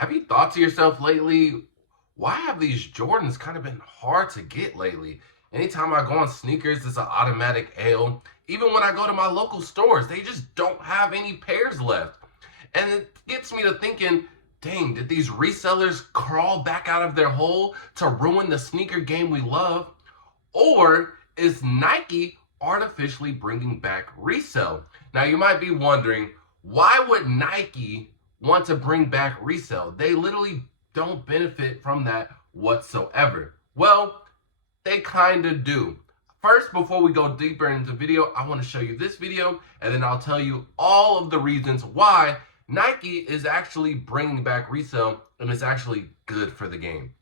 Have you thought to yourself lately, why have these Jordans kind of been hard to get lately? Anytime I go on sneakers, it's an automatic L. Even when I go to my local stores, they just don't have any pairs left. And it gets me to thinking, dang, did these resellers crawl back out of their hole to ruin the sneaker game we love? Or is Nike artificially bringing back resale? Now you might be wondering, why would Nike want to bring back resale? They literally don't benefit from that whatsoever. Well, they kind of do. First, before we go deeper into the video, I want to show you this video, and then I'll tell you all of the reasons why Nike is actually bringing back resale, and it's actually good for the game.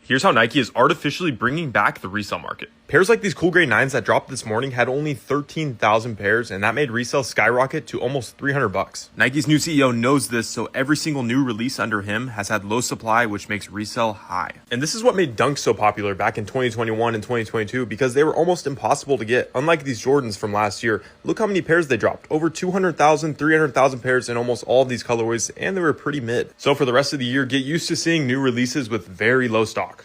Here's how Nike is artificially bringing back the resale market. Pairs like these cool gray 9s that dropped this morning had only 13,000 pairs, and that made resale skyrocket to almost $300. Nike's new CEO knows this, so every single new release under him has had low supply, which makes resale high. And this is what made Dunks so popular back in 2021 and 2022, because they were almost impossible to get. Unlike these Jordans from last year, look how many pairs they dropped. Over 200,000, 300,000 pairs in almost all of these colorways, and they were pretty mid. So for the rest of the year, get used to seeing new releases with very low stock.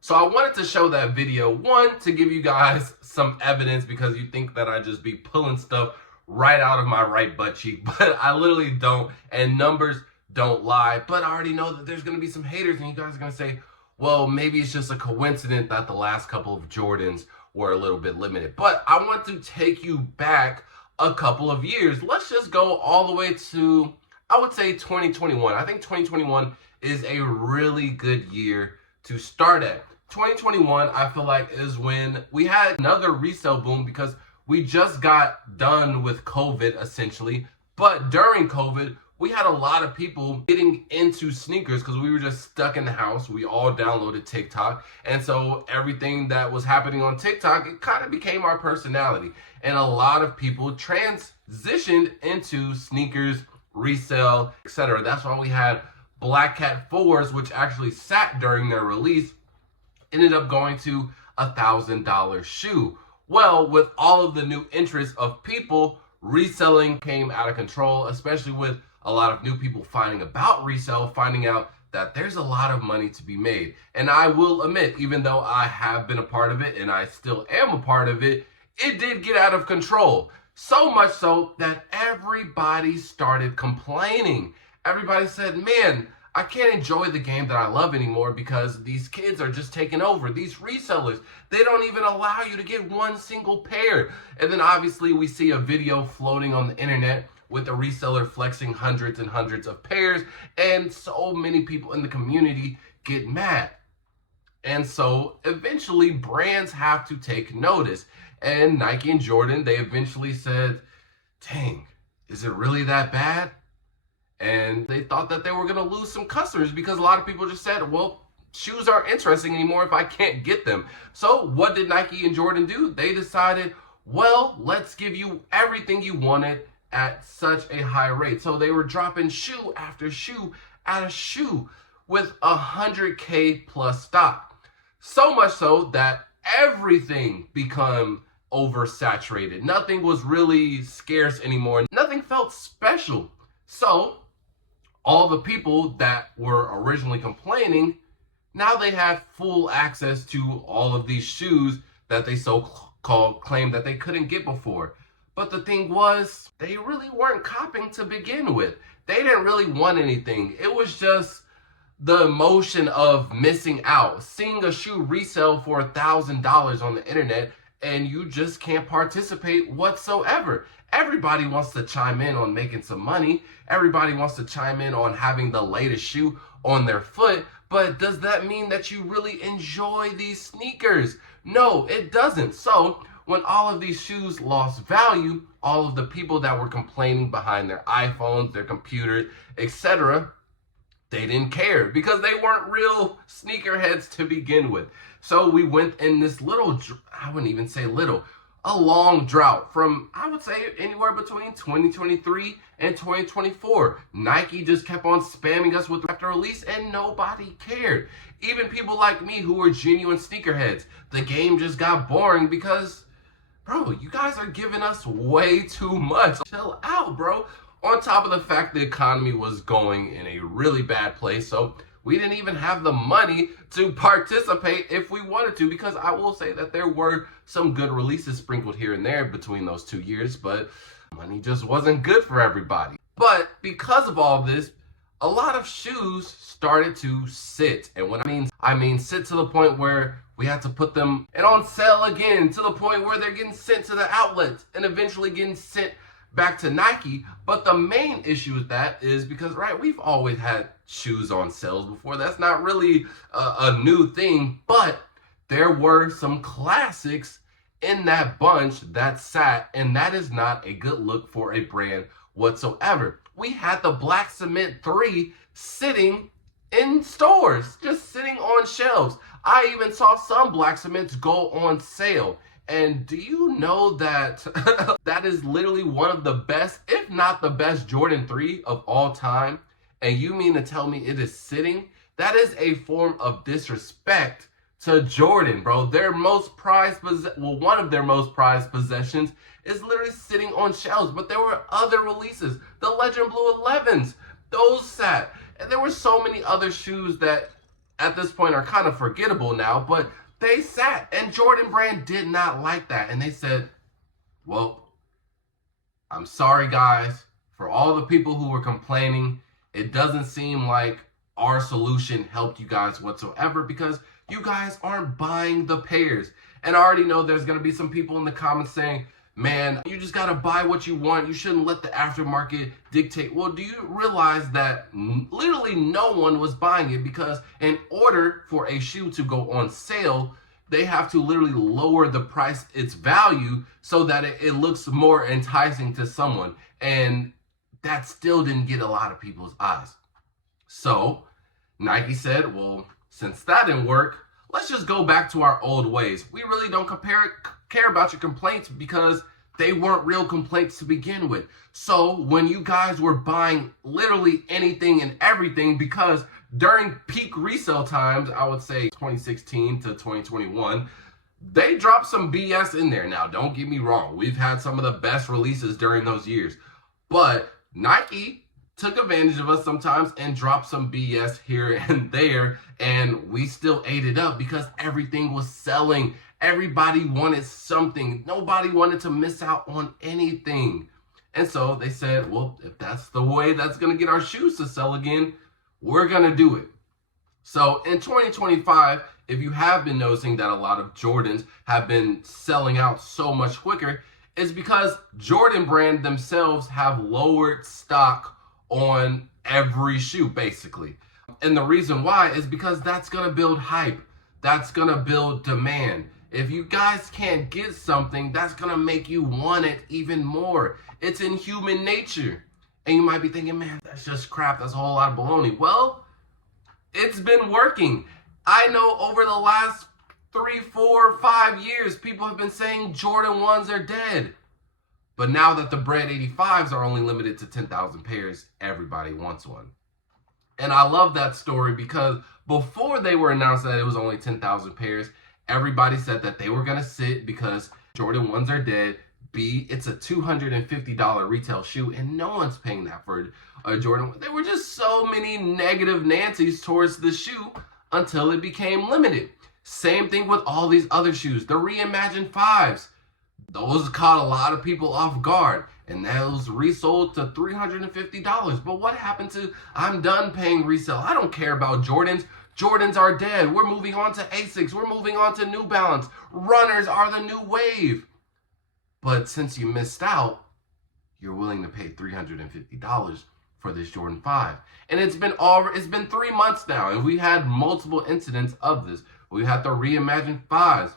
So I wanted to show that video, one, to give you guys some evidence, because you think that I just be pulling stuff right out of my right butt cheek, but I literally don't, and numbers don't lie. But I already know that there's going to be some haters, and you guys are going to say, well, maybe it's just a coincidence that the last couple of Jordans were a little bit limited. But I want to take you back a couple of years. Let's just go all the way to, I would say, 2021. I think 2021 is a really good year to start at. 2021, I feel like, is when we had another resale boom, because we just got done with COVID, essentially. But during COVID, we had a lot of people getting into sneakers because we were just stuck in the house. We all downloaded TikTok. And so everything that was happening on TikTok, it kind of became our personality. And a lot of people transitioned into sneakers, resale, etc. That's why we had Black Cat 4s, which actually sat during their release, ended up going to $1,000 shoe. Well, with all of the new interest of people, reselling came out of control, especially with a lot of new people finding about resale, finding out that there's a lot of money to be made. And I will admit, even though I have been a part of it and I still am a part of it, it did get out of control. So much so that everybody started complaining. Everybody said, man, I can't enjoy the game that I love anymore because these kids are just taking over. These resellers, they don't even allow you to get one single pair. And then obviously we see a video floating on the internet with a reseller flexing hundreds and hundreds of pairs, and so many people in the community get mad. And so eventually brands have to take notice. And Nike and Jordan, they eventually said, dang, is it really that bad? And they thought that they were going to lose some customers because a lot of people just said, well, shoes aren't interesting anymore if I can't get them. So what did Nike and Jordan do? They decided, well, let's give you everything you wanted at such a high rate. So they were dropping shoe after shoe at a shoe with 100K plus stock. So much so that everything became oversaturated. Nothing was really scarce anymore. Nothing felt special. So all the people that were originally complaining, now they had full access to all of these shoes that they so-called claimed that they couldn't get before. But the thing was, they really weren't copying to begin with. They didn't really want anything. It was just the emotion of missing out. Seeing a shoe resell for $1,000 on the internet, and you just can't participate whatsoever. Everybody wants to chime in on making some money. Everybody wants to chime in on having the latest shoe on their foot. But does that mean that you really enjoy these sneakers? No, it doesn't. So when all of these shoes lost value, all of the people that were complaining behind their iPhones, their computers, etc., they didn't care because they weren't real sneakerheads to begin with. So we went in this little, I wouldn't even say little, a long drought from, I would say, anywhere between 2023 and 2024. Nike just kept on spamming us with after release and nobody cared. Even people like me who were genuine sneakerheads, the game just got boring because, bro, you guys are giving us way too much. Chill out, bro. On top of the fact the economy was going in a really bad place, so we didn't even have the money to participate if we wanted to, because I will say that there were some good releases sprinkled here and there between those 2 years, but money just wasn't good for everybody. But because of all this, a lot of shoes started to sit. And what I mean sit to the point where we had to put them on sale again, to the point where they're getting sent to the outlets and eventually getting sent back to Nike. But the main issue with that is because, right, we've always had shoes on sales before. That's not really a new thing, but there were some classics in that bunch that sat, and that is not a good look for a brand whatsoever. We had the Black Cement 3 sitting in stores, just sitting on shelves. I even saw some Black Cements go on sale. And do you know that that is literally one of the best, if not the best, Jordan 3 of all time? And you mean to tell me it is sitting? That is a form of disrespect to Jordan, bro. Their most prized, one of their most prized possessions is literally sitting on shelves. But there were other releases. The Legend Blue 11s, those sat. And there were so many other shoes that at this point are kind of forgettable now, but they sat. And Jordan Brand did not like that. And they said, well, I'm sorry, guys, for all the people who were complaining. It doesn't seem like our solution helped you guys whatsoever, because you guys aren't buying the pairs. And I already know there's going to be some people in the comments saying, man, you just got to buy what you want. You shouldn't let the aftermarket dictate. Well, do you realize that literally no one was buying it? Because in order for a shoe to go on sale, they have to literally lower the price, its value, so that it looks more enticing to someone. And that still didn't get a lot of people's eyes. So Nike said, well, since that didn't work, let's just go back to our old ways. We really don't care about your complaints, because they weren't real complaints to begin with. So when you guys were buying literally anything and everything, because during peak resale times, I would say 2016 to 2021, they dropped some BS in there. Now, don't get me wrong. We've had some of the best releases during those years. But Nike took advantage of us sometimes and dropped some BS here and there, and we still ate it up because everything was selling. Everybody wanted something. Nobody wanted to miss out on anything. And so they said, well, if that's the way that's going to get our shoes to sell again, we're going to do it. So in 2025, if you have been noticing that a lot of Jordans have been selling out so much quicker, it's because Jordan Brand themselves have lowered stock on every shoe, basically. And the reason why is because that's going to build hype. That's going to build demand. If you guys can't get something, that's going to make you want it even more. It's in human nature. And you might be thinking, man, that's just crap. That's a whole lot of baloney. Well, it's been working. I know over the last 3, 4, 5 years, people have been saying Jordan 1s are dead. But now that the Bread 85s are only limited to 10,000 pairs, everybody wants one. And I love that story because before they were announced that it was only 10,000 pairs, everybody said that they were going to sit because Jordan 1s are dead. B, it's a $250 retail shoe, and no one's paying that for a Jordan 1. There were just so many negative Nancy's towards the shoe until it became limited. Same thing with all these other shoes. The Reimagined 5s. Those caught a lot of people off guard, and those resold to $350. But what happened to, I'm done paying resale. I don't care about Jordans. Jordans are dead. We're moving on to Asics. We're moving on to New Balance. Runners are the new wave. But since you missed out, you're willing to pay $350 for this Jordan 5. And it's been 3 months now, and we had multiple incidents of this. We had the Reimagined 5s.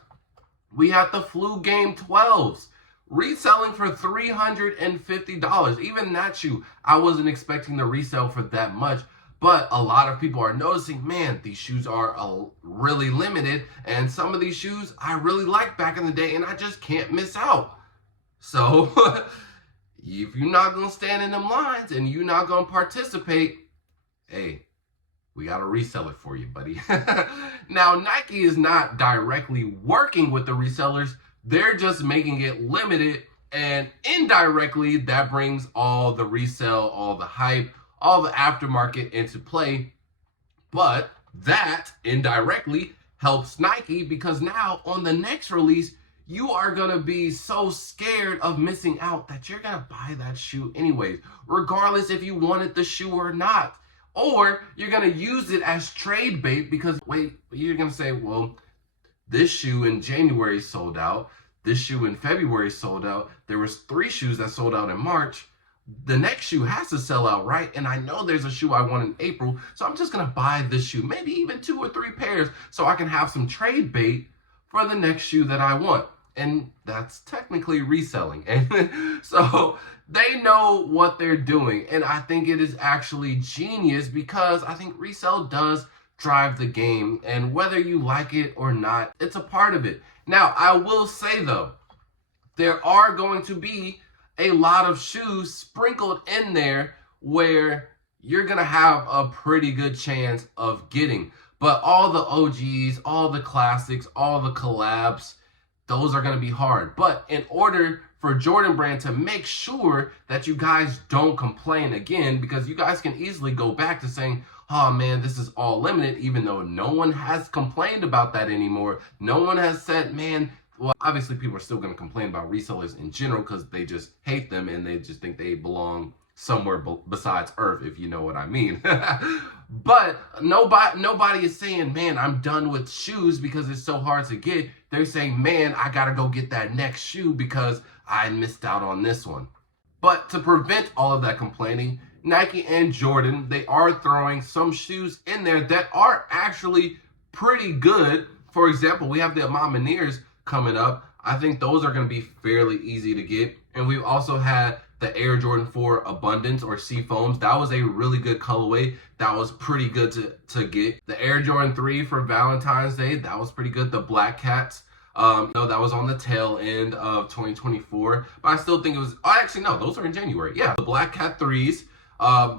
We had the Flu Game 12s reselling for $350. Even that shoe, I wasn't expecting the resale for that much. But a lot of people are noticing, man, these shoes are really limited. And some of these shoes I really liked back in the day, and I just can't miss out. So if you're not going to stand in them lines and you're not going to participate, hey, we got to resell it for you, buddy. Now, Nike is not directly working with the resellers. They're just making it limited And indirectly, that brings all the resale, all the hype, all the aftermarket into play. But that indirectly helps Nike because now on the next release, you are going to be so scared of missing out that you're going to buy that shoe anyways, regardless if you wanted the shoe or not. Or you're going to use it as trade bait because, wait, you're going to say, well, this shoe in January sold out. This shoe in February sold out. There was 3 shoes that sold out in March. The next shoe has to sell out, right? And I know there's a shoe I want in April, so I'm just going to buy this shoe, maybe even 2 or 3 pairs, so I can have some trade bait for the next shoe that I want. And that's technically reselling. And so they know what they're doing. And I think it is actually genius because I think resale does drive the game. And whether you like it or not, it's a part of it. Now, I will say though, there are going to be a lot of shoes sprinkled in there where you're going to have a pretty good chance of getting. But all the OGs, all the classics, all the collabs, those are going to be hard. But in order for Jordan Brand to make sure that you guys don't complain again, because you guys can easily go back to saying, oh man, this is all limited, even though no one has complained about that anymore. No one has said, man, well, obviously people are still going to complain about resellers in general because they just hate them and they just think they belong somewhere besides Earth, if you know what I mean. But nobody is saying, man, I'm done with shoes because it's so hard to get. They're saying, man, I gotta go get that next shoe because I missed out on this one. But to prevent all of that complaining, Nike and Jordan, they are throwing some shoes in there that are actually pretty good. For example, we have the Mountaineers coming up. I think those are going to be fairly easy to get. And we've also had the Air Jordan 4 Abundance or Seafoams. That was a really good colorway. That was pretty good to get. The Air Jordan 3 for Valentine's Day, that was pretty good. The Black Cats, no, that was on the tail end of 2024. But I still think it was, oh, actually, no, those are in January. Yeah, the Black Cat 3s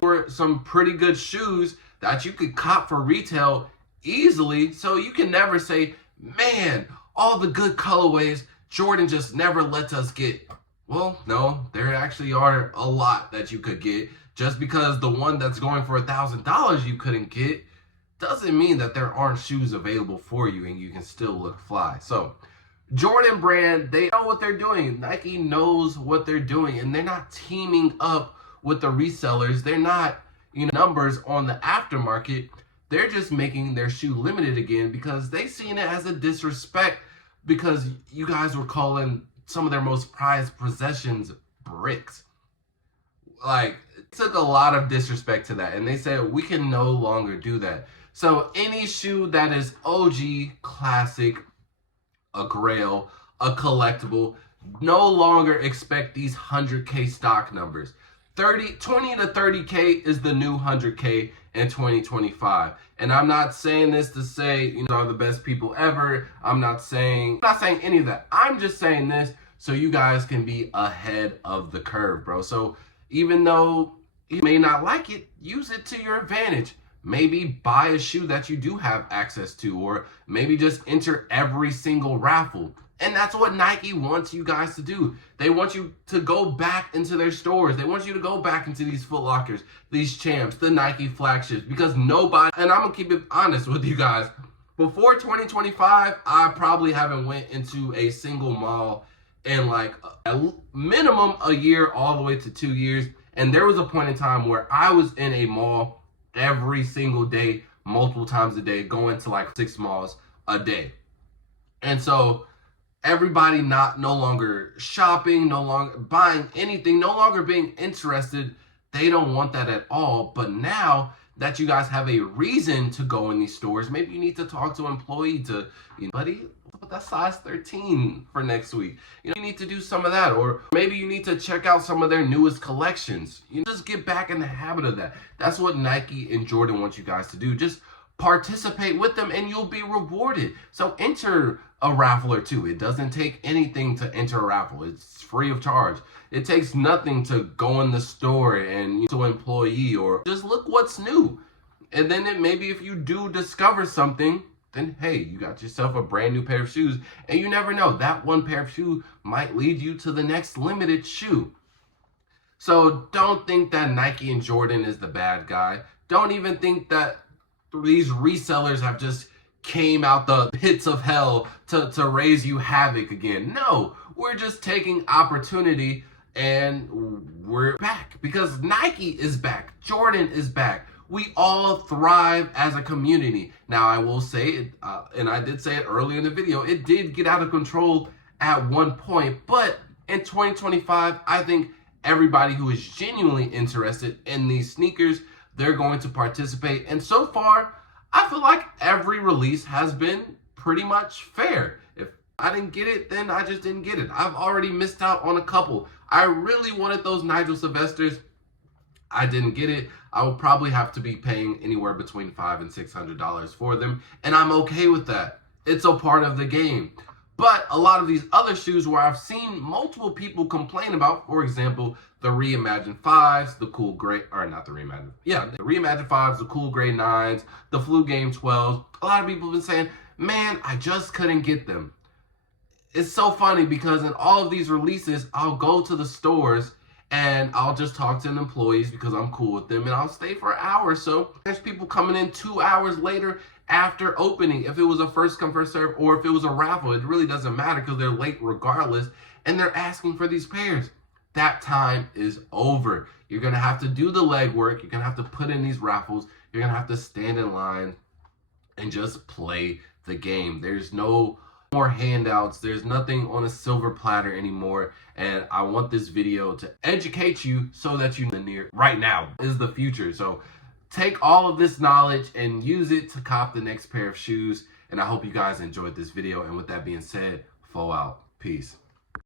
were some pretty good shoes that you could cop for retail easily. So you can never say, man, all the good colorways, Jordan just never lets us get. Well, no, there actually are a lot that you could get. Just because the one that's going for $1,000 you couldn't get doesn't mean that there aren't shoes available for you and you can still look fly. So Jordan Brand, they know what they're doing. Nike knows what they're doing, and they're not teaming up with the resellers. They're not, numbers on the aftermarket. They're just making their shoe limited again because they seen it as a disrespect because you guys were calling some of their most prized possessions bricks. Like, it took a lot of disrespect to that, and they said we can no longer do that. So any shoe that is OG, classic, a grail, a collectible, no longer expect these 100K stock numbers. 20 to 30K is the new 100K in 2025. And I'm not saying this to say, are the best people ever. I'm not saying any of that. I'm just saying this so you guys can be ahead of the curve, bro. So even though you may not like it, use it to your advantage. Maybe buy a shoe that you do have access to, or maybe just enter every single raffle. And that's what Nike wants you guys to do. They want you to go back into their stores. They want you to go back into these Foot Lockers, these Champs, the Nike flagships, because nobody, and I'm gonna keep it honest with you guys, before 2025, I probably haven't went into a single mall in like a minimum a year all the way to 2 years. And there was a point in time where I was in a mall every single day, multiple times a day, going to like 6 malls a day. And so everybody no longer shopping, no longer buying anything, no longer being interested. They don't want that at all. But now that you guys have a reason to go in these stores, maybe you need to talk to an employee to, buddy, put that size 13 for next week. You need to do some of that. Or maybe you need to check out some of their newest collections. Just get back in the habit of that. That's what Nike and Jordan want you guys to do. Just participate with them and you'll be rewarded. So enter a raffle or two. It doesn't take anything to enter a raffle. It's free of charge. It takes nothing to go in the store and to an employee or just look what's new. And then maybe if you do discover something, then hey, you got yourself a brand new pair of shoes, and you never know, that one pair of shoe might lead you to the next limited shoe. So don't think that Nike and Jordan is the bad guy. Don't even think that these resellers have just came out the pits of hell to raise you havoc again. No, we're just taking opportunity and we're back because Nike is back. Jordan is back. We all thrive as a community. Now, I will say it, and I did say it earlier in the video, it did get out of control at one point, but in 2025, I think everybody who is genuinely interested in these sneakers, they're going to participate. And so far, I feel like every release has been pretty much fair. If I didn't get it, then I just didn't get it. I've already missed out on a couple. I really wanted those Nigel Sylvesters. I didn't get it. I will probably have to be paying anywhere between $500 and $600 for them, and I'm okay with that. It's a part of the game. But a lot of these other shoes where I've seen multiple people complain about, for example, the Reimagined 5s, the cool gray, or not the Reimagined, yeah, the Reimagined 5s, the cool gray 9s, the Flu Game 12s. A lot of people have been saying, man, I just couldn't get them. It's so funny because in all of these releases, I'll go to the stores and I'll just talk to the employees because I'm cool with them, and I'll stay for an hour or so. There's people coming in 2 hours later after opening. If it was a first come first serve or if it was a raffle, it really doesn't matter because they're late regardless, and they're asking for these pairs. That time is over. You're gonna have to do the legwork. You're gonna have to put in these raffles. You're gonna have to stand in line and just play the game. There's no more handouts. There's nothing on a silver platter anymore. And I want this video to educate you so that you know right now is the future. So take all of this knowledge and use it to cop the next pair of shoes. And I hope you guys enjoyed this video. And with that being said, Fo out. Peace.